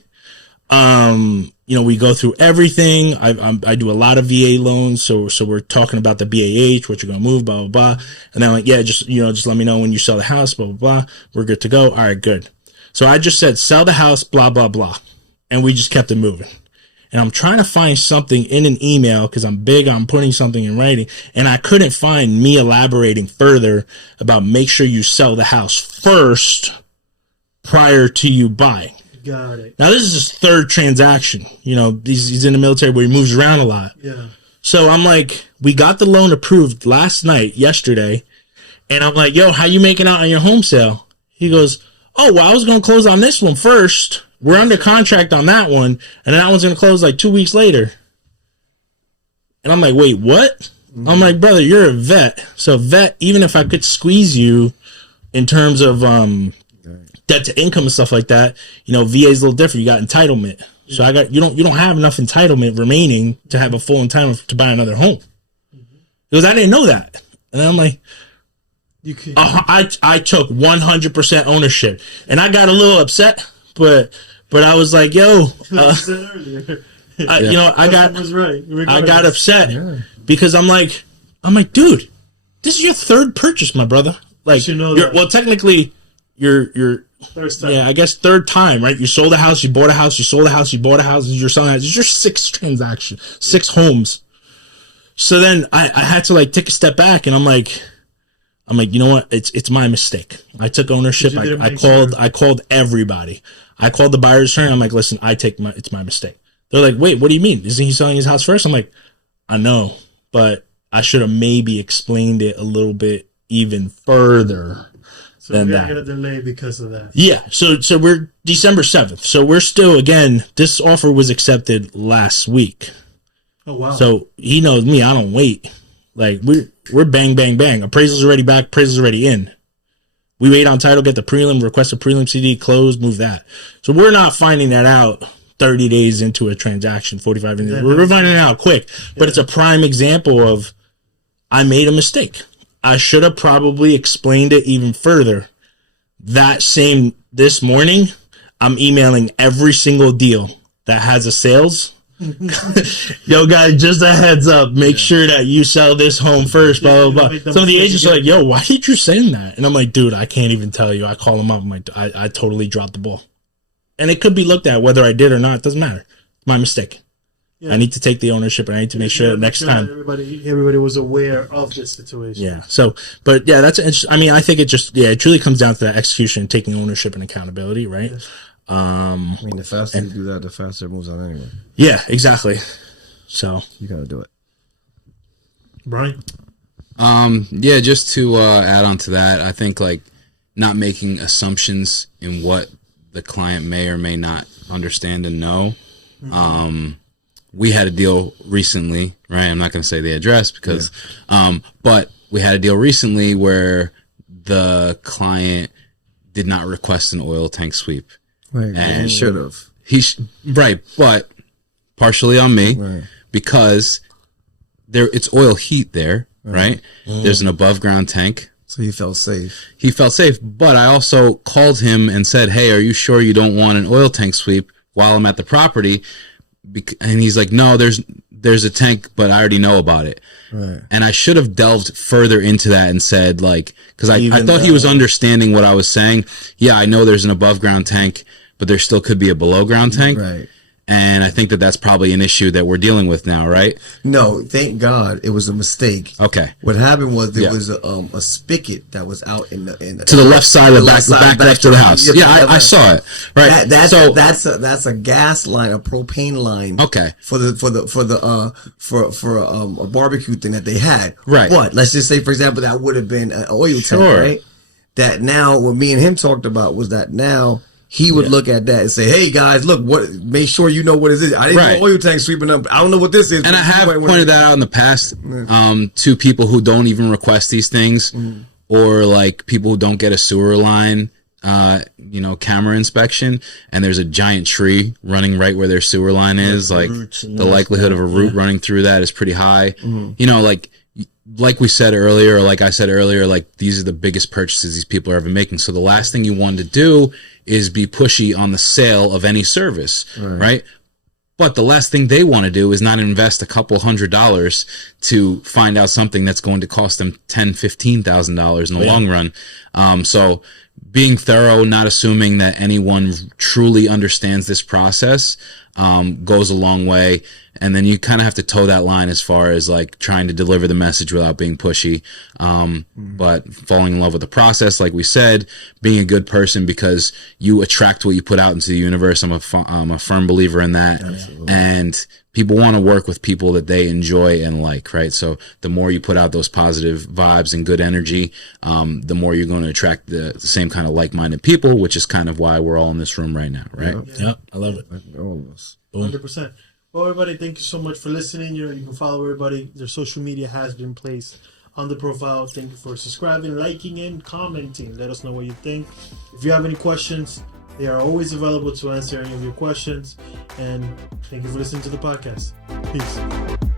We go through everything. I do a lot of VA loans. So we're talking about the BAH, what you're going to move, blah, blah, blah. And then like, yeah, just let me know when you sell the house, blah, blah, blah. We're good to go. All right, good. So I just said, sell the house, blah, blah, blah. And we just kept it moving. And I'm trying to find something in an email because I'm big on putting something in writing. And I couldn't find me elaborating further about make sure you sell the house first prior to you buying. Got it. Now, this is his third transaction. He's in the military where he moves around a lot. Yeah. So I'm like, we got the loan approved yesterday. And I'm like, yo, how you making out on your home sale? He goes, oh, well, I was going to close on this one first. We're under contract on that one. And then that one's going to close like 2 weeks later. And I'm like, wait, what? Mm-hmm. I'm like, brother, you're a vet. So vet, even if I could squeeze you in terms of debt to income and stuff like that, VA is a little different. You got entitlement. So you don't have enough entitlement remaining to have a full entitlement to buy another home. Because I didn't know that. And I'm like, I took 100% ownership. And I got a little upset, but I was like, yo, I got upset because I'm like, dude, this is your third purchase, my brother. Like, well, technically, you're first time. Yeah, I guess third time, right? You sold a house, you bought a house, you sold a house, you bought a house, you're selling a house. It's your sixth transaction, 6 homes. So then I had to like take a step back, and I'm like, you know what? It's my mistake. I took ownership. I called everybody. I called the buyer's attorney. I'm like, listen, it's my mistake. They're like, wait, what do you mean? Isn't he selling his house first? I'm like, I know, but I should have maybe explained it a little bit even further. So we got a delay because of that. Yeah. So we're December 7th. So we're still, again, this offer was accepted last week. Oh, wow. So he knows me. I don't wait. Like we're bang, bang, bang. Appraisal's already back. Appraisal's already in. We wait on title, get the prelim, request a prelim CD, close, move that. So we're not finding that out 30 days into a transaction, 45 days. We're finding it out quick. But it's a prime example of I made a mistake. I should have probably explained it even further. This morning, I'm emailing every single deal that has a sales. Yo, guys, just a heads up. Make sure that you sell this home first, blah, blah, blah. Some of the agents are like, yo, why did you send that? And I'm like, dude, I can't even tell you. I call them up. I'm like, I totally dropped the ball. And it could be looked at whether I did or not. It doesn't matter. It's my mistake. Yeah. I need to take the ownership, and I need to make sure that next time everybody was aware of this situation. Yeah. So, but yeah, I think it truly comes down to that execution, taking ownership and accountability, right? Yes. The faster you do that, the faster it moves on anyway. Yeah, exactly. So you got to do it. Brian? Yeah, just to add on to that, I think like not making assumptions in what the client may or may not understand and know. Mm-hmm. We had a deal recently, right? I'm not going to say the address because, but we had a deal recently where the client did not request an oil tank sweep. Right. And he should have. Right. But partially on me because it's oil heat there, right? There's an above ground tank. So he felt safe. But I also called him and said, hey, are you sure you don't want an oil tank sweep while I'm at the property? And he's like, no, there's a tank, but I already know about it. Right. And I should have delved further into that and said, like, because I thought he was understanding what I was saying. Yeah, I know there's an above ground tank, but there still could be a below ground tank. Right. And I think that's probably an issue that we're dealing with now, right? No, thank God it was a mistake. Okay. What happened was there was a spigot that was out in the to the left side of the back left of the house. Yeah, I saw it. Right. That's a gas line, a propane line. Okay. For a barbecue thing that they had. Right. But let's just say, for example, that would have been an oil tank, right? That now what me and him talked about was that now he would look at that and say, hey guys, look, make sure you know what it is. I didn't know oil tank sweeping up. I don't know what this is. And I have pointed that out in the past to people who don't even request these things or like people who don't get a sewer line, camera inspection, and there's a giant tree running right where their sewer line is. Like the likelihood of a root running through that is pretty high. Like like we said earlier, or like I said earlier, like these are the biggest purchases these people are ever making. So the last thing you want to do is be pushy on the sale of any service, right? But the last thing they want to do is not invest a couple $100 to find out something that's going to cost them $10,000, $15,000 in the long run. So being thorough, not assuming that anyone truly understands this process, goes a long way. And then you kind of have to toe that line as far as like trying to deliver the message without being pushy. But falling in love with the process, like we said, being a good person because you attract what you put out into the universe. I'm a firm believer in that. Absolutely. And people want to work with people that they enjoy and like, right? So the more you put out those positive vibes and good energy, the more you're going to attract the same kind of like-minded people, which is kind of why we're all in this room right now, right? Yep. I love it. All of us. 100%. Well, everybody, thank you so much for listening. You can follow everybody. Their social media has been placed on the profile. Thank you for subscribing, liking, and commenting. Let us know what you think. If you have any questions, they are always available to answer any of your questions. And thank you for listening to the podcast. Peace.